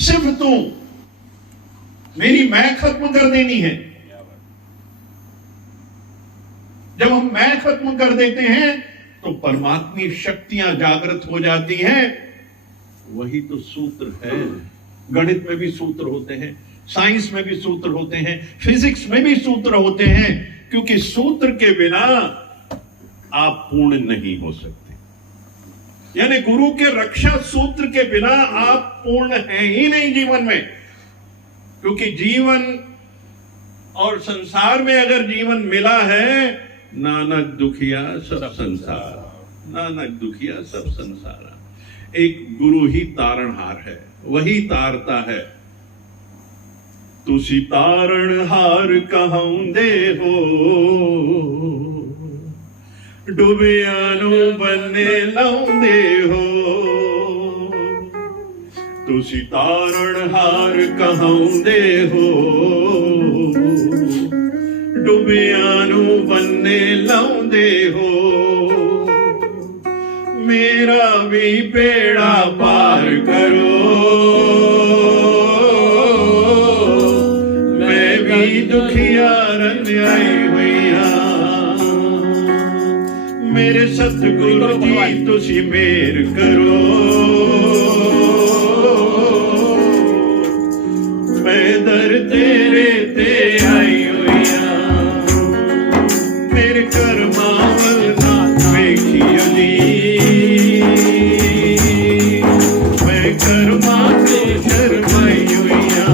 सिर्फ तू, मेरी मैं खत्म कर देनी है। जब हम मैं खत्म कर देते हैं तो परमात्मी शक्तियां जागृत हो जाती हैं। वही तो सूत्र है। गणित में भी सूत्र होते हैं, साइंस में भी सूत्र होते हैं, फिजिक्स में भी सूत्र होते हैं, क्योंकि सूत्र के बिना आप पूर्ण नहीं हो सकते। यानी गुरु के रक्षा सूत्र के बिना आप पूर्ण हैं ही नहीं जीवन में। क्योंकि जीवन और संसार में अगर जीवन मिला है, नानक दुखिया सब संसार, नानक दुखिया सब संसार। एक गुरु ही तारणहार है, वही तारता है। तुसी तारणहार कहौंदे हो, डुबियानू बन्ने लाउंदे हो। तुसी तारणहार कहौंदे हो, डुबियानू बन्ने लाउंदे हो। मेरा भी बेड़ा पार करो, मैं भी दुखिया रंजाई हुईया। मेरे सतगुरु जी तुसी मेर करो, मैं दर तेरे ते आई हुईया। मेरे कर्मा ना वेखियो नी, मैं कर्मा ते शर्माई हुईया।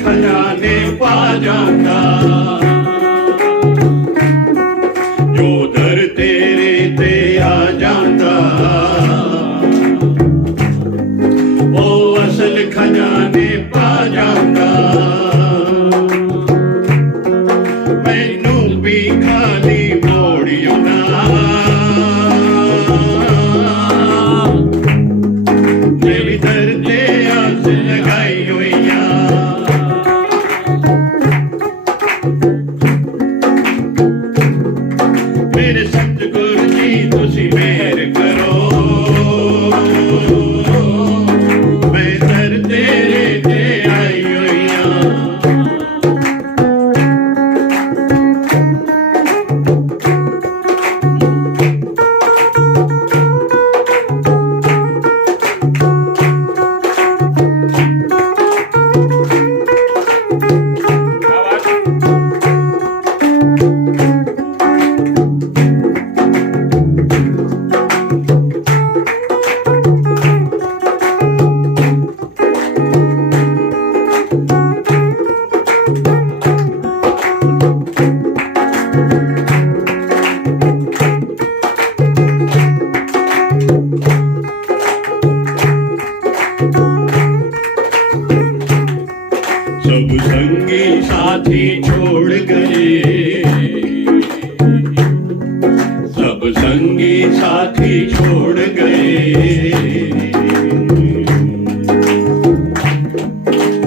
खजाने पा जाता, जो दर तेरे ते आ जाता। ओ असल खजाने पा जाता। मैनू भी खाली मोड़ियो ना, मेरी दर ते आस लगाई हुईया। मेरे सतगुरु जी तुसी मेहर करो, मैं दर तेरे ते आई हुईया। सब संगी साथी छोड़ गए, सब संगी साथी छोड़ गए।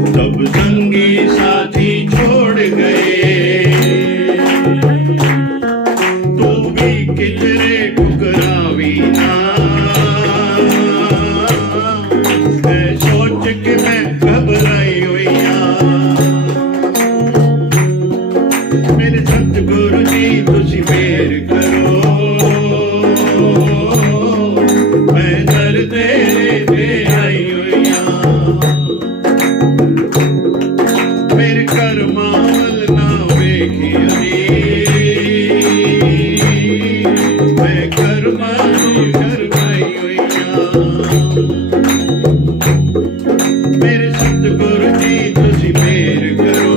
सब संगी साथी छोड़ गए। तू भी कितने ठुकरावी ना, मैं सोच के मैं घबराई हुईया। मेरे सतगुरु जी तुसी मेर करो, मैं दर तेरे ते आई हुईया। मेरे कर्मा वल ना वेखियो नी, मैं कर्मा नू शर्माई हुईया। मेरे सतगुरु जी तुसी मेर करो,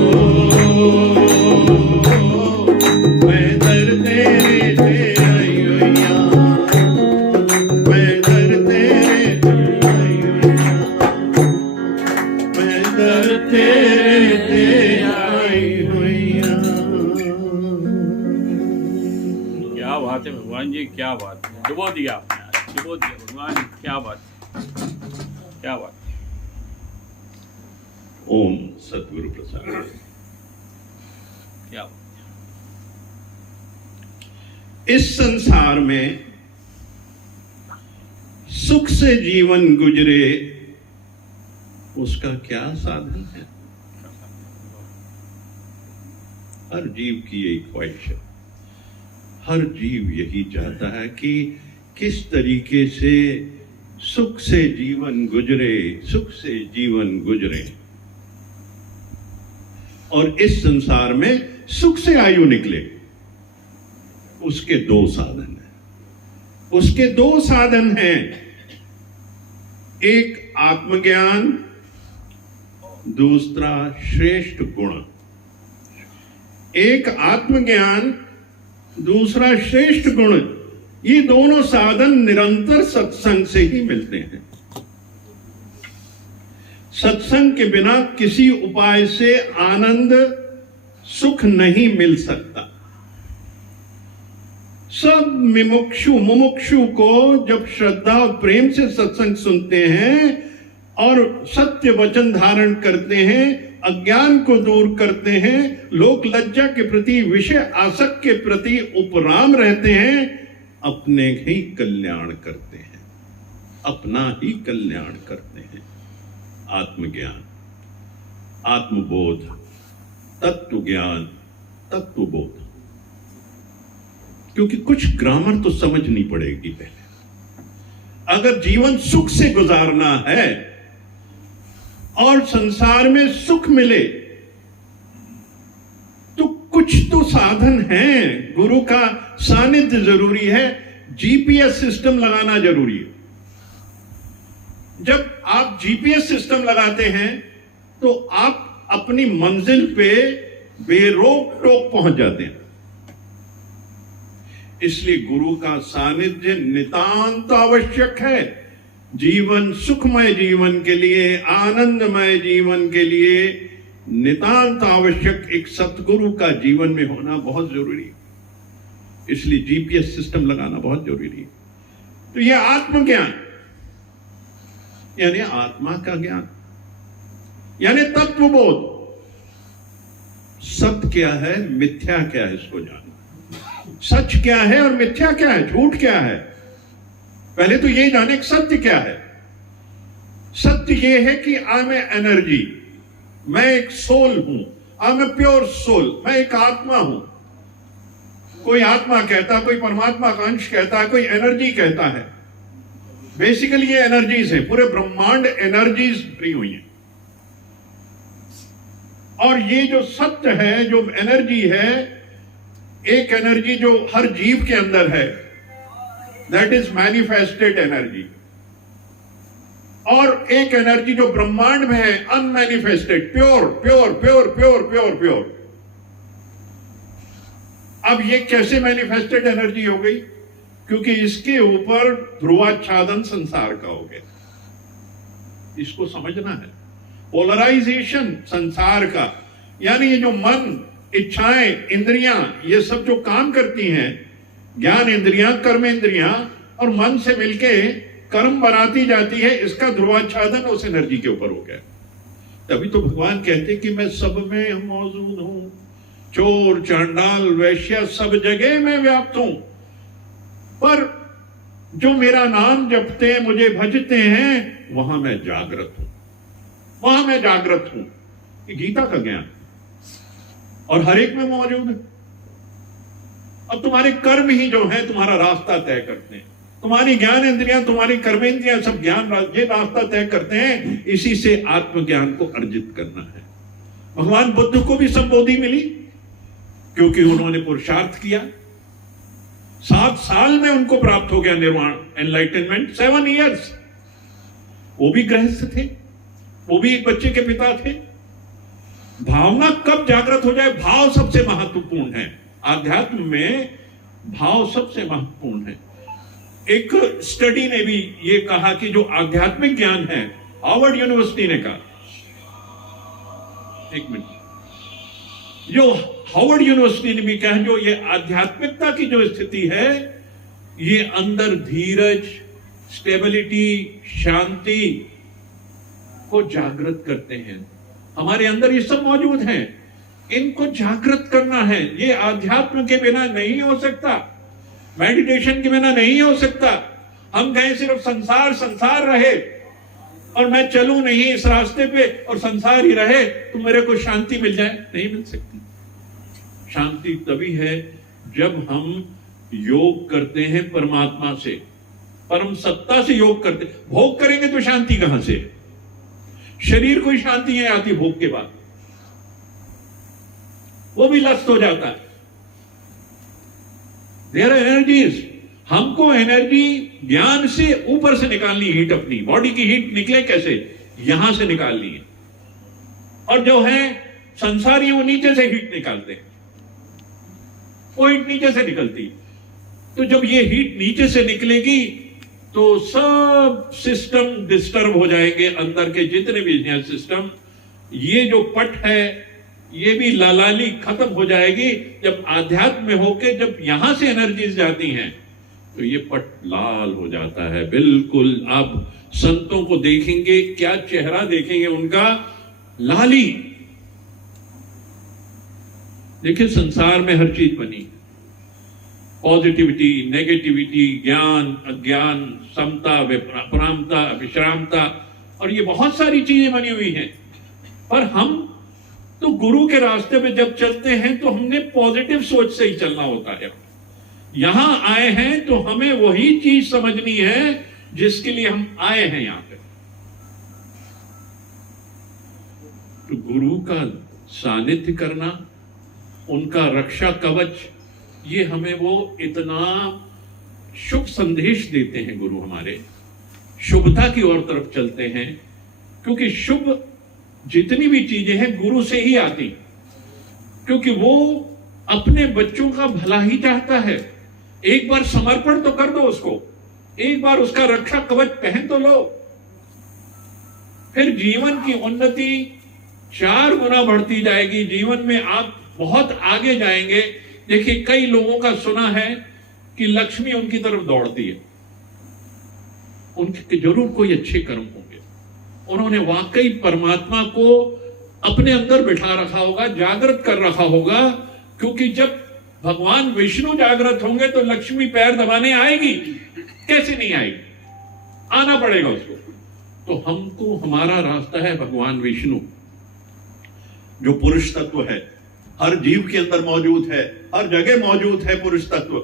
मैं दर तेरे ते आई हुईया। क्या बात है, डुबो दिया आपने आज, डुबो दिया भगवान, क्या बात, क्या बात। ओम सतगुरु प्रसाद। क्या बात। इस संसार में सुख से जीवन गुजरे उसका क्या साधन है? हर जीव की यही ख्वाहिश है, हर जीव यही चाहता है कि किस तरीके से सुख से जीवन गुजरे, सुख से जीवन गुजरे। और इस संसार में सुख से आयु निकले, उसके दो साधन हैं। उसके दो साधन हैं, एक आत्मज्ञान, दूसरा श्रेष्ठ गुण। एक आत्मज्ञान, दूसरा श्रेष्ठ गुण। ये दोनों साधन निरंतर सत्संग से ही मिलते हैं। सत्संग के बिना किसी उपाय से आनंद, सुख नहीं मिल सकता। सब मुमुक्षु को जब श्रद्धा और प्रेम से सत्संग सुनते हैं और सत्य वचन धारण करते हैं, अज्ञान को दूर करते हैं, लोक लज्जा के प्रति, विषय आसक्त के प्रति उपराम रहते हैं, अपने ही कल्याण करते हैं, अपना ही कल्याण करते हैं। आत्मज्ञान, आत्मबोध, तत्व ज्ञान, तत्वबोध। क्योंकि कुछ ग्रामर तो समझनी पड़ेगी पहले। अगर जीवन सुख से गुजारना है और संसार में सुख मिले तो कुछ तो साधन है। गुरु का सानिध्य जरूरी है, जीपीएस सिस्टम लगाना जरूरी है। जब आप जीपीएस सिस्टम लगाते हैं तो आप अपनी मंजिल पे बेरोक टोक पहुंच जाते हैं। इसलिए गुरु का सानिध्य नितांत आवश्यक है। जीवन, सुखमय जीवन के लिए, आनंदमय जीवन के लिए नितांत आवश्यक एक सतगुरु का जीवन में होना बहुत जरूरी है। इसलिए जीपीएस सिस्टम लगाना बहुत जरूरी है। तो यह आत्मज्ञान यानी आत्मा का ज्ञान, यानी तत्वबोध। सत्य क्या है, मिथ्या क्या है, इसको जानना। सच क्या है और मिथ्या क्या है, झूठ क्या है। पहले तो यही जाने कि सत्य क्या है। सत्य यह है कि आई एम एनर्जी, मैं एक सोल हूं, आई एम प्योर सोल, मैं एक आत्मा हूं। कोई आत्मा कहता, कोई परमात्मा का अंश कहता है, कोई एनर्जी कहता है। बेसिकली ये एनर्जीज है, पूरे ब्रह्मांड एनर्जीज भरी हुई है। और ये जो सत्य है, जो एनर्जी है, एक एनर्जी जो हर जीव के अंदर है, दैट इज मैनिफेस्टेड एनर्जी। और एक एनर्जी जो ब्रह्मांड में है, unmanifested, pure pure pure pure pure pure. अब ये कैसे मैनिफेस्टेड एनर्जी हो गई? क्योंकि इसके ऊपर ध्रुवाच्छादन संसार का हो गया। इसको समझना है। पोलराइजेशन संसार का, यानी ये जो मन, इच्छाएं, इंद्रियां, ये सब जो काम करती हैं, ज्ञान इंद्रियां, कर्म इंद्रियां, और मन से मिलके कर्म बनाती जाती है, इसका ध्रुवाच्छादन उस एनर्जी के ऊपर हो गया। तभी तो भगवान कहते कि मैं सब में मौजूद हूं, चोर चांडाल वैश्य सब जगह मैं व्याप्त हूं। पर जो मेरा नाम जपते, मुझे भजते हैं, वहां मैं जागृत हूं, वहां मैं जागृत हूं। ये गीता का ज्ञान और हर एक में मौजूद है। अब तुम्हारे कर्म ही जो है तुम्हारा रास्ता तय करते हैं। तुम्हारी ज्ञान इंद्रियां, तुम्हारी कर्मेंद्रियां सब ज्ञान ये रास्ता तय करते हैं। इसी से आत्मज्ञान को अर्जित करना है। भगवान बुद्ध को भी संबोधि मिली क्योंकि उन्होंने पुरुषार्थ किया। 7 साल में उनको प्राप्त हो गया निर्वाण, एनलाइटनमेंट, 7 इयर्स। वो भी गृहस्थ थे, वो भी एक बच्चे के पिता थे। भावना कब जागृत हो जाए? भाव सबसे महत्वपूर्ण है। आध्यात्म में भाव सबसे महत्वपूर्ण है। एक स्टडी ने भी ये कहा कि जो आध्यात्मिक ज्ञान है, हार्वर्ड यूनिवर्सिटी ने कहा, एक मिनट, जो हार्वर्ड यूनिवर्सिटी ने भी कहा, जो ये आध्यात्मिकता की जो स्थिति है, ये अंदर धीरज, स्टेबिलिटी, शांति को जागृत करते हैं। हमारे अंदर ये सब मौजूद हैं, इनको जागृत करना है। ये आध्यात्म के बिना नहीं हो सकता, मेडिटेशन के बिना नहीं हो सकता। हम कहें सिर्फ संसार संसार रहे और मैं चलूं नहीं इस रास्ते पे और संसार ही रहे तो मेरे को शांति मिल जाए, नहीं मिल सकती। शांति तभी है जब हम योग करते हैं परमात्मा से, परम सत्ता से योग करते। भोग करेंगे तो शांति कहां से? शरीर को ही शांति नहीं आती भोग के बाद, वो भी लस्त हो जाता है। देयर आर एनर्जीज, हमको एनर्जी ज्ञान से ऊपर से निकालनी, हीट अपनी बॉडी की हीट निकले कैसे, यहां से निकालनी है। और जो है संसारी वो नीचे से हीट निकालते हैं, वो हीट नीचे से निकलती है। तो जब ये हीट नीचे से निकलेगी तो सब सिस्टम डिस्टर्ब हो जाएंगे, अंदर के जितने भी सिस्टम। ये जो पट है ये भी लालाली खत्म हो जाएगी। जब आध्यात्म में होके जब यहां से एनर्जीज जाती हैं तो ये पट लाल हो जाता है बिल्कुल। आप संतों को देखेंगे, क्या चेहरा देखेंगे उनका, लाली। देखिए संसार में हर चीज बनी, पॉजिटिविटी, नेगेटिविटी, ज्ञान, अज्ञान, समता, अपरामता, विश्रामता, और ये बहुत सारी चीजें बनी हुई हैं। पर हम तो गुरु के रास्ते पे जब चलते हैं तो हमने पॉजिटिव सोच से ही चलना होता है। यहां आए हैं तो हमें वही चीज समझनी है जिसके लिए हम आए हैं यहां पे। तो गुरु का सानिध्य करना, उनका रक्षा कवच, ये हमें वो इतना शुभ संदेश देते हैं गुरु हमारे, शुभता की ओर तरफ चलते हैं। क्योंकि शुभ जितनी भी चीजें हैं गुरु से ही आती, क्योंकि वो अपने बच्चों का भला ही चाहता है। एक बार समर्पण तो कर दो उसको, एक बार उसका रक्षा कवच पहन तो लो, फिर जीवन की उन्नति 4 गुना बढ़ती जाएगी। जीवन में आप बहुत आगे जाएंगे। देखिए कई लोगों का सुना है कि लक्ष्मी उनकी तरफ दौड़ती है, उनके जरूर कोई अच्छे कर्म होंगे, उन्होंने वाकई परमात्मा को अपने अंदर बिठा रखा होगा, जागृत कर रखा होगा। क्योंकि जब भगवान विष्णु जागृत होंगे तो लक्ष्मी पैर दबाने आएगी, कैसे नहीं आएगी, आना पड़ेगा उसको। तो हमको हमारा रास्ता है भगवान विष्णु, जो पुरुष तत्व है, हर जीव के अंदर मौजूद है, हर जगह मौजूद है पुरुष तत्व,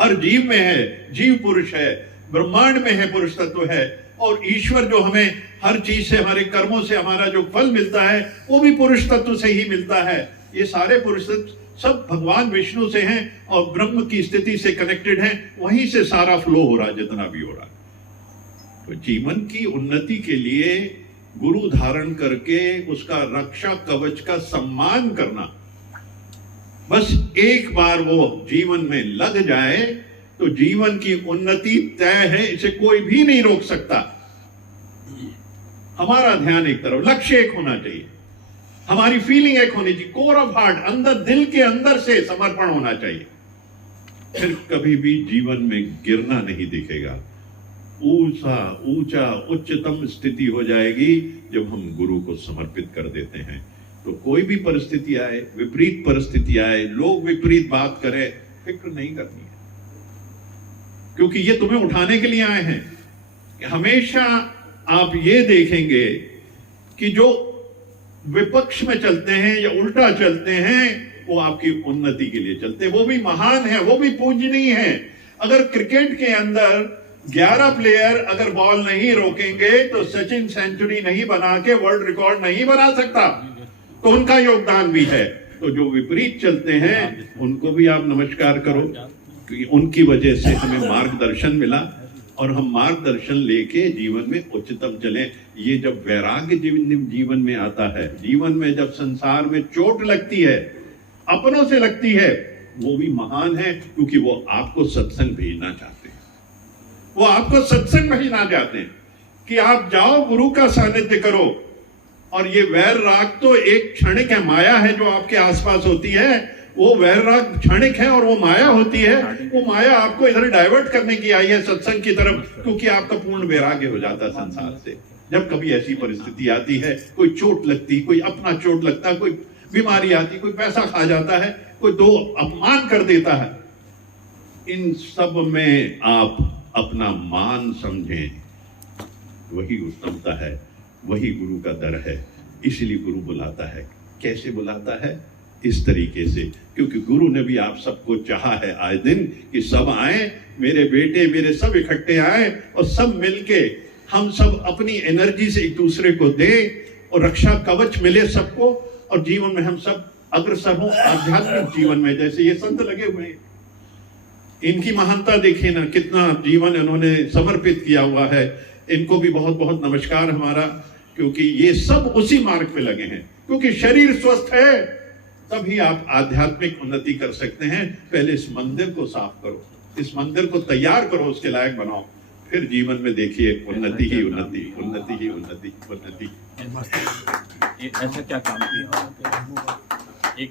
हर जीव में है, जीव पुरुष है, ब्रह्मांड में है पुरुष तत्व है। और ईश्वर जो हमें हर चीज से, हमारे कर्मों से हमारा जो फल मिलता है वो भी पुरुष तत्व से ही मिलता है। ये सारे पुरुष तत्व सब भगवान विष्णु से हैं और ब्रह्म की स्थिति से कनेक्टेड हैं, वहीं से सारा फ्लो हो रहा है जितना भी हो रहा है। तो जीवन की उन्नति के लिए गुरु धारण करके उसका रक्षा कवच का सम्मान करना, बस एक बार वो जीवन में लग जाए तो जीवन की उन्नति तय है, इसे कोई भी नहीं रोक सकता। हमारा ध्यान एक तरफ, लक्ष्य एक होना चाहिए, हमारी फीलिंग एक होनी चाहिए, कोर ऑफ हार्ट, अंदर दिल के अंदर से समर्पण होना चाहिए। फिर कभी भी जीवन में गिरना नहीं दिखेगा। ऊंचा ऊंचा उच्चतम स्थिति हो जाएगी जब हम गुरु को समर्पित कर देते हैं। तो कोई भी परिस्थिति आए, विपरीत परिस्थिति आए, लोग विपरीत बात करें, फिक्र नहीं करनी है, क्योंकि ये तुम्हें उठाने के लिए आए हैं। हमेशा आप ये देखेंगे कि जो विपक्ष में चलते हैं या उल्टा चलते हैं वो आपकी उन्नति के लिए चलते हैं, वो भी महान है, वो भी पूजनीय है। अगर क्रिकेट के अंदर 11 प्लेयर अगर बॉल नहीं रोकेंगे तो सचिन सेंचुरी नहीं बना के वर्ल्ड रिकॉर्ड नहीं बना सकता, तो उनका योगदान भी है। तो जो विपरीत चलते हैं उनको भी आप नमस्कार करो, क्योंकि उनकी वजह से हमें मार्गदर्शन मिला और हम मार्गदर्शन लेके जीवन में उच्चतम चले। ये जब वैराग्य जीवन में आता है, जीवन में जब संसार में चोट लगती है, अपनों से लगती है, वो भी महान है, क्योंकि वो आपको सत्संग भेजना चाहते हैं, वो आपको सत्संग भेजना चाहते हैं कि आप जाओ गुरु का सानिध्य करो। और ये वैर राग तो एक क्षणिक है, माया है जो आपके आसपास होती है, वो वैराग क्षणिक है और वो माया होती है। वो माया आपको इधर डाइवर्ट करने की आई है सत्संग की तरफ, क्योंकि आपका पूर्ण वैराग्य हो जाता है संसार से। जब कभी ऐसी परिस्थिति आती है, कोई चोट लगती, कोई अपना चोट लगता, कोई बीमारी आती, कोई पैसा खा जाता है, कोई दो अपमान कर देता है, इन सब में आप अपना मान समझें, वही उत्तमता है, वही गुरु का दर है। इसलिए गुरु बुलाता है। कैसे बुलाता है? इस तरीके से, क्योंकि गुरु ने भी आप सबको चाहा है आए दिन कि सब आए, मेरे बेटे मेरे सब इकट्ठे आए और सब मिलके हम सब अपनी एनर्जी से एक दूसरे को दें और रक्षा कवच मिले सबको, और जीवन में हम सब अग्रसर हों आध्यात्मिक जीवन में। जैसे ये संत लगे हुए हैं, इनकी महानता देखिए ना, कितना जीवन इन्होंने समर्पित किया हुआ है। इनको भी बहुत बहुत नमस्कार हमारा, क्योंकि ये सब उसी मार्ग पे लगे हैं। क्योंकि शरीर स्वस्थ है तभी आप आध्यात्मिक उन्नति कर सकते हैं। पहले इस मंदिर को साफ करो, इस मंदिर को तैयार करो, उसके लायक बनाओ, फिर जीवन में देखिए उन्नति ही उन्नति, उन्नति ही उन्नति, उन्नति। ऐसा क्या काम किया? एक